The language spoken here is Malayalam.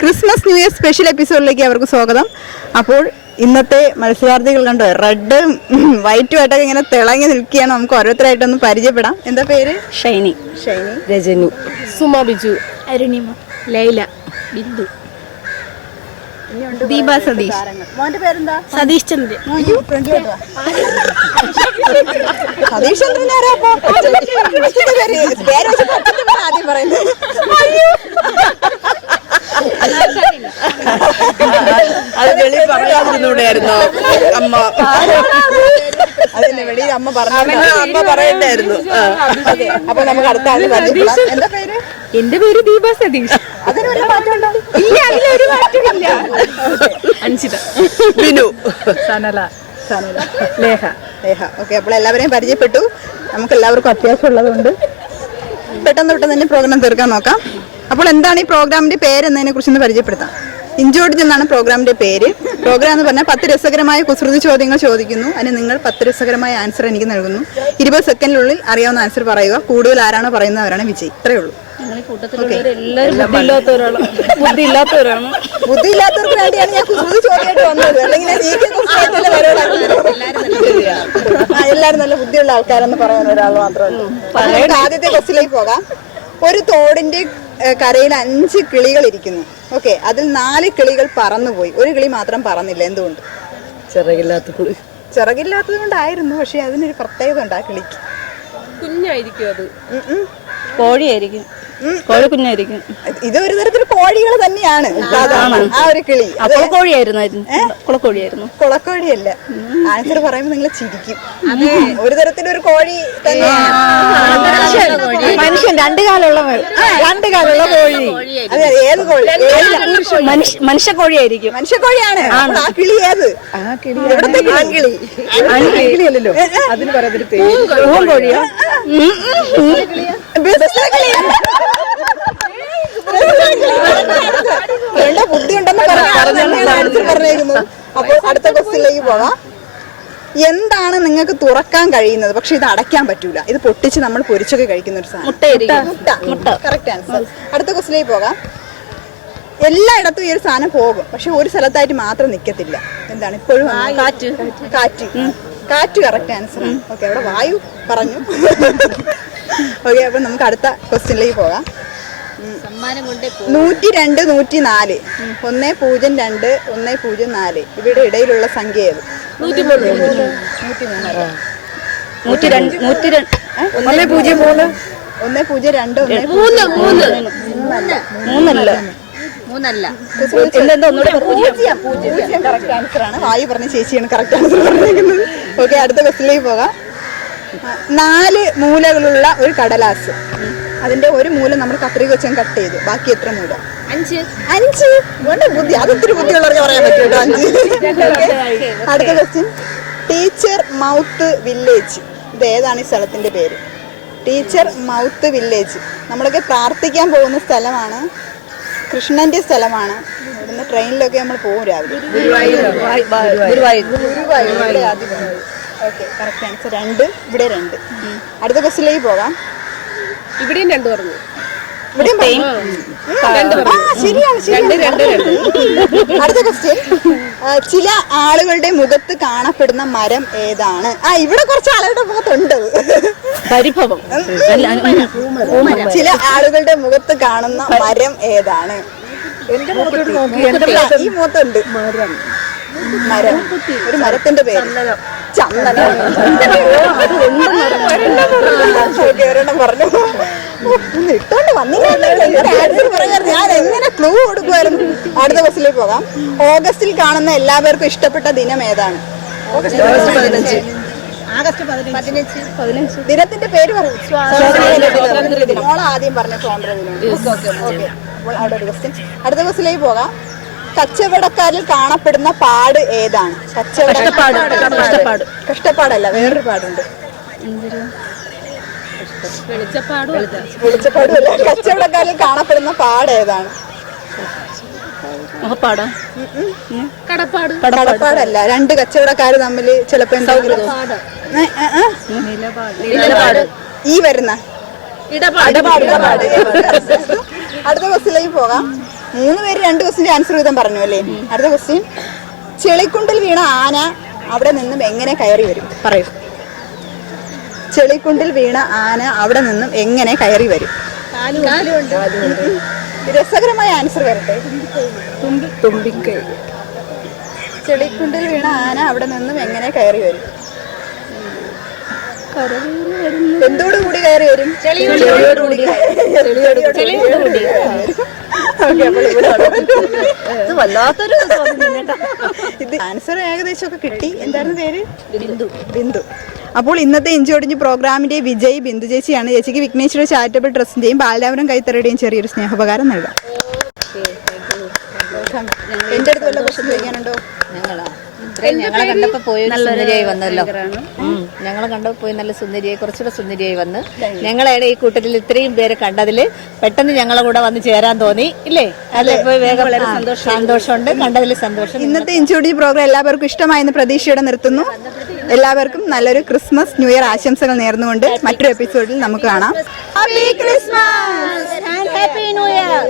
ക്രിസ്മസ് ന്യൂ ഇയർ സ്പെഷ്യൽ എപ്പിസോഡിലേക്ക് അവർക്ക് സ്വാഗതം. അപ്പോൾ ഇന്നത്തെ മത്സരാർത്ഥികൾ കണ്ടോ, റെഡും വൈറ്റും ആയിട്ടൊക്കെ ഇങ്ങനെ തിളങ്ങി നിൽക്കുകയാണ്. നമുക്ക് ഓരോരുത്തരായിട്ടൊന്ന് പരിചയപ്പെടാം. എന്താ പേര്? ഷൈനി, രജനി, സുമ, ബിജു, അരുണിമ, ലൈല, ബിന്ദു, ദീപ, സതീഷ്. മോന്റെ പേരെന്താ? സതീഷ് ചന്ദ്രൻ. സതീഷ് ചന്ദ്രൻ ആദ്യം പറയുന്നത്. അത് വെളി പറയാതിരുന്നൂടെയായിരുന്നോ അമ്മ? അതിന് വെളിയിൽ അമ്മ പറഞ്ഞു, അമ്മ പറയണ്ടായിരുന്നു. അപ്പൊ നമുക്ക് അടുത്ത ആള് പരിചയപ്പെടാം. എന്താ പേര്? എന്റെ പേര് ദീപ സതീഷ്. അതിനൊരു മാറ്റമുണ്ടോ? ഇല്ല, അതിലൊരു മാറ്റമില്ല. അൻഷിത, ബിനു, സനല, ലേഹ. ഓക്കെ, അപ്പോൾ എല്ലാവരെയും പരിചയപ്പെട്ടു. നമുക്ക് എല്ലാവർക്കും അത്യാവശ്യം ഉള്ളതുകൊണ്ട് പെട്ടെന്ന് തന്നെ പ്രോഗ്രാം തീർക്കാൻ നോക്കാം. അപ്പോൾ എന്താണ് ഈ പ്രോഗ്രാമിന്റെ പേര് എന്നതിനെ കുറിച്ച് പരിചയപ്പെടുത്താം. ഇഞ്ചോടിഞ്ച് എന്നാണ് പ്രോഗ്രാമിന്റെ പേര്. പ്രോഗ്രാം എന്ന് പറഞ്ഞാൽ 10 രസകരമായ കുസൃതി ചോദ്യങ്ങൾ ചോദിക്കുന്നു. അതിന് നിങ്ങൾ 10 രസകരമായ ആൻസർ എനിക്ക് നൽകുന്നു. 20 സെക്കൻഡിനുള്ളിൽ അറിയാവുന്ന ആൻസർ പറയുക. കൂടുതൽ ആരാണോ പറയുന്നവരാണ് വിജയി. ഇത്രയേ ഉള്ളൂ. ബുദ്ധിയില്ലാത്തവർക്ക് വേണ്ടിയാണ് ഞാൻ കുസൃതി ചോദ്യമായിട്ട് വന്നത്. അല്ലെങ്കിൽ എല്ലാവരും നല്ല ബുദ്ധിയുള്ള ആൾക്കാരെന്ന് പറയുന്ന ഒരാൾ മാത്രമല്ല. ആദ്യത്തെ ക്വസ്റ്റിലേക്ക് പോകാം. ഒരു തോടിന്റെ കരയിൽ 5 കിളികൾ ഇരിക്കുന്നു. ഓക്കെ, അതിൽ 4 കിളികൾ പറന്നുപോയി, ഒരു കിളി മാത്രം പറന്നില്ല. എന്തുകൊണ്ട്? ചിറകില്ലാത്തത് കൊണ്ടായിരുന്നു. പക്ഷെ അതിനൊരു പ്രത്യേകത ഉണ്ട്. ആ കിളിക്ക് കുഞ്ഞായിരിക്കും. അത് കോഴിയായിരിക്കും. കോഴി കുഞ്ഞായിരിക്കും. ഇത് ഒരു തരത്തിൽ കോഴികൾ തന്നെയാണ്. ആ ഒരു കിളി കുളക്കോഴിയായിരുന്നു. കുളക്കോഴിയല്ല. ആൻസർ പറയുമ്പോൾ നിങ്ങൾ ചിരിക്കും. ഒരു തരത്തിലൊരു കോഴി തന്നെയാണ്. മനുഷ്യൻ 2 കാലുള്ള കോഴി. അതെ, ഏത് കോഴി? മനുഷ്യക്കോഴിയായിരിക്കും. മനുഷ്യക്കോഴിയാണ്. ആ കിളി ഏത്? എവിടത്തെ കിളി? അല്ലല്ലോ, അതിന് പറയുന്നൊരു പേര് കോഴിയോ? ബുദ്ധി ഉണ്ടെന്ന് പറഞ്ഞേക്കുന്നത്. അപ്പോൾ അടുത്ത ക്വസ്റ്റ്യനിലേക്ക് പോകാം. എന്താണ് നിങ്ങൾക്ക് തുറക്കാൻ കഴിയുന്നത് പക്ഷെ ഇത് അടയ്ക്കാൻ പറ്റൂല? ഇത് പൊട്ടിച്ച് നമ്മൾ പൊരിച്ചൊക്കെ കഴിക്കുന്ന ഒരു സാധനം. മുട്ട. Correct answer. അടുത്ത ക്വസ്റ്റ്യനിലേക്ക് പോകാം. എല്ലായിടത്തും ഈ ഒരു സാധനം പോകും, പക്ഷെ ഒരു സ്ഥലത്തായിട്ട് മാത്രം നിൽക്കത്തില്ല. എന്താണ്? ഇപ്പോഴും കാറ്റ് കറക്റ്റ് ആൻസർ. ഓക്കെ, അവിടെ വായു പറഞ്ഞു. ഓക്കെ, അപ്പൊ നമുക്ക് അടുത്ത ക്വസ്റ്റ്യനിലേക്ക് പോകാം. 102, 104, 102, 104 ഇവയുടെ ഇടയിലുള്ള സംഖ്യ ഏത്? 103. 102, 3. കറക്റ്റ് ആൻസർ ആണ്. വായു പറഞ്ഞ ചേച്ചിയാണ് കറക്റ്റ് ആൻസർ പറഞ്ഞിരിക്കുന്നത്. ഓക്കെ, അടുത്ത ക്വസ്റ്റ്യനിലേക്ക് പോകാം. 4 മൂലകളുള്ള ഒരു കടലാസ്. അതിന്റെ ഒരു മൂല നമ്മൾ കത്രിക വെച്ച് കട്ട് ചെയ്തു. ബാക്കി എത്ര മൂല? 5. ബുദ്ധി, അതൊത്തിരി ബുദ്ധിയുള്ളവർക്ക് പറയാൻ പറ്റും. 5. അടുത്ത ക്വസ്റ്റ്യൻ. Teacher mouth village. ഇത് ഏതാണ് ഈ സ്ഥലത്തിന്റെ പേര്? Teacher mouth village. നമ്മളൊക്കെ പ്രാർത്ഥിക്കാൻ പോകുന്ന സ്ഥലമാണ്. കൃഷ്ണന്റെ സ്ഥലമാണ്. ഇവിടുന്ന് ട്രെയിനിലൊക്കെ നമ്മൾ പോകും രാവിലെ. ഗുരുവായൂർ. Okay, correct answer. 2. ഇവിടെ 2. അടുത്ത ക്വസ്റ്റ്യനിലേക്ക് പോകാം. ഇവിടെയും 2 പറഞ്ഞു. ശരിയാണ്. അടുത്ത ക്വസ്റ്റ്യൻ. ചില ആളുകളുടെ മുഖത്ത് കാണപ്പെടുന്ന മരം ഏതാണ്? ഇവിടെ കുറച്ച് ആളുകളുടെ മുഖത്തുണ്ട്. പരിഭവം. ചില ആളുകളുടെ മുഖത്ത് കാണുന്ന മരം ഏതാണ്? എന്റെ ഈ മുഖത്തുണ്ട് മരം. ഒരു മരത്തിന്റെ പേര് ചന്ദനം. ഒരെണ്ണം പറഞ്ഞു. ഇട്ടോണ്ട് വന്നില്ല. ഞാൻ എങ്ങനെ ക്ലൂ കൊടുക്കുമായിരുന്നു. അടുത്ത ക്വസ്റ്റ്യനിലേക്ക് പോകാം. ഓഗസ്റ്റിൽ കാണുന്ന എല്ലാവർക്കും ഇഷ്ടപ്പെട്ട ദിനം ഏതാണ്? ആഗസ്റ്റ് 15. ദിനത്തിന്റെ പേര് പറയും. മോളെ ആദ്യം പറഞ്ഞ സ്വാതന്ത്ര്യ ദിനം. ഓക്കെ, അപ്പോൾ അവിടെ ഒരു ക്വസ്റ്റ്യൻ. അടുത്ത ക്വസ്റ്റ്യനിലേക്ക് പോകാം. കച്ചവടക്കാരിൽ കാണപ്പെടുന്ന പാട് ഏതാണ്? കഷ്ടപ്പാട്. കഷ്ടപ്പാടല്ല, വേറൊരു പാടുണ്ട്. വെളിച്ചപ്പാടുമല്ല, കച്ചവടക്കാരിൽ കാണപ്പെടുന്ന പാട് ഏതാണ്? കടപ്പാടല്ല, രണ്ട് കച്ചവടക്കാര് തമ്മിൽ ചിലപ്പോ എന്തെങ്കിലും ഈ വരുന്ന ഇടപാട്. അടുത്ത ക്വസ്റ്റ്യനിലേക്ക് പോകാം. 3 പേര് 2 ക്വസ്റ്റ്യന്റെ ആൻസർ വീതം പറഞ്ഞു അല്ലേ? അടുത്ത ക്വസ്റ്റ്യൻ, ചെളിക്കുണ്ടിൽ വീണ ആന അവിടെ നിന്നും എങ്ങനെ കയറി വരും? പറയൂ. ചെളിക്കുണ്ടിൽ വീണ ആന അവിടെ നിന്നും എങ്ങനെ കയറി വരും? രസകരമായ ആൻസർ വരട്ടെ. തുമ്പിക്കൈ. ചെളിക്കുണ്ടിൽ വീണ ആന അവിടെ നിന്നും എങ്ങനെ കയറി വരും? എന്തോടുകൂടി കയറി വരും? വല്ലാത്തൊരു ഇത് ആൻസർ ഏകദേശം ഒക്കെ കിട്ടി. എന്തായിരുന്നു പേര്? ബിന്ദു. അപ്പോൾ ഇന്നത്തെ ഇഞ്ചോടിഞ്ച് പ്രോഗ്രാമിന്റെ വിജയ് ബിന്ദു ചേച്ചിയാണ്. ചേച്ചിക്ക് വിഘ്നേശ്വര ചാരിറ്റബിൾ ട്രസ്റ്റിന്റെയും ബാലരാമരം കൈത്തറയുടെയും ചെറിയൊരു സ്നേഹോപകാരം നൽകാം. എന്റെ അടുത്ത് വല്ല ക്വസ്റ്റ്യൻ ചോദിക്കാനുണ്ടോ? ഞങ്ങളെ കണ്ടപ്പോ പോയി സുന്ദരിയായി വന്നല്ലോ. ഞങ്ങളെ കണ്ടപ്പോ പോയി നല്ല സുന്ദരിയായി, കുറച്ചുകൂടെ സുന്ദരിയായി വന്ന് ഞങ്ങളെ ഈ കൂട്ടത്തിൽ ഇത്രയും പേര് കണ്ടതില് പെട്ടെന്ന് ഞങ്ങളെ കൂടെ വന്ന് ചേരാൻ തോന്നി ഇല്ലേ? അല്ലെ? വേഗം സന്തോഷമുണ്ട്, കണ്ടതിൽ സന്തോഷം. ഇന്നത്തെ ഇഞ്ചോടിഞ്ച് പ്രോഗ്രാം എല്ലാവർക്കും ഇഷ്ടമായെന്ന് പ്രതീക്ഷയോടെ നിർത്തുന്നു. എല്ലാവർക്കും നല്ലൊരു ക്രിസ്മസ് ന്യൂ ഇയർ ആശംസകൾ നേർന്നുകൊണ്ട് മറ്റൊരു എപ്പിസോഡിൽ നമുക്ക് കാണാം. Happy Christmas and happy new year.